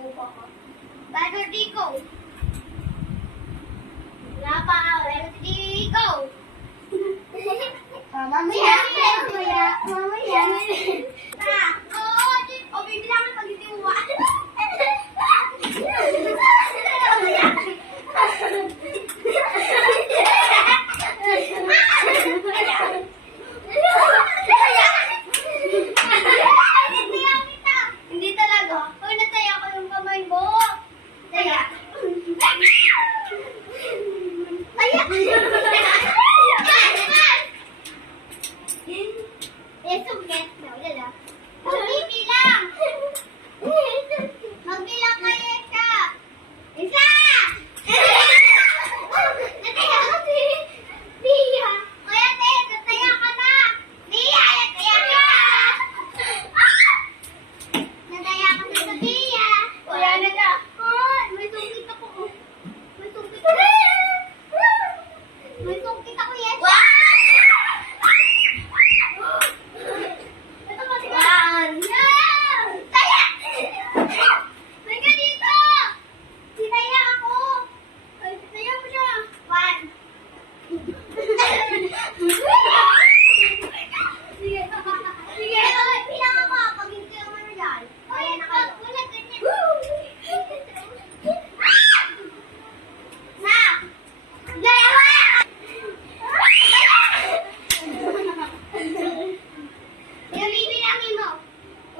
Benedetto. Papa, Mamma mia.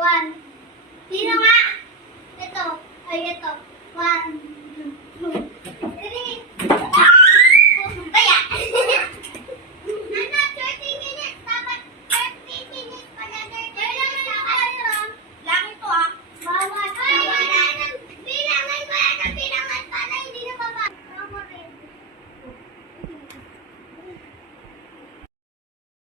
One. Sino nga? Ito. Ay, ito. One.